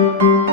Música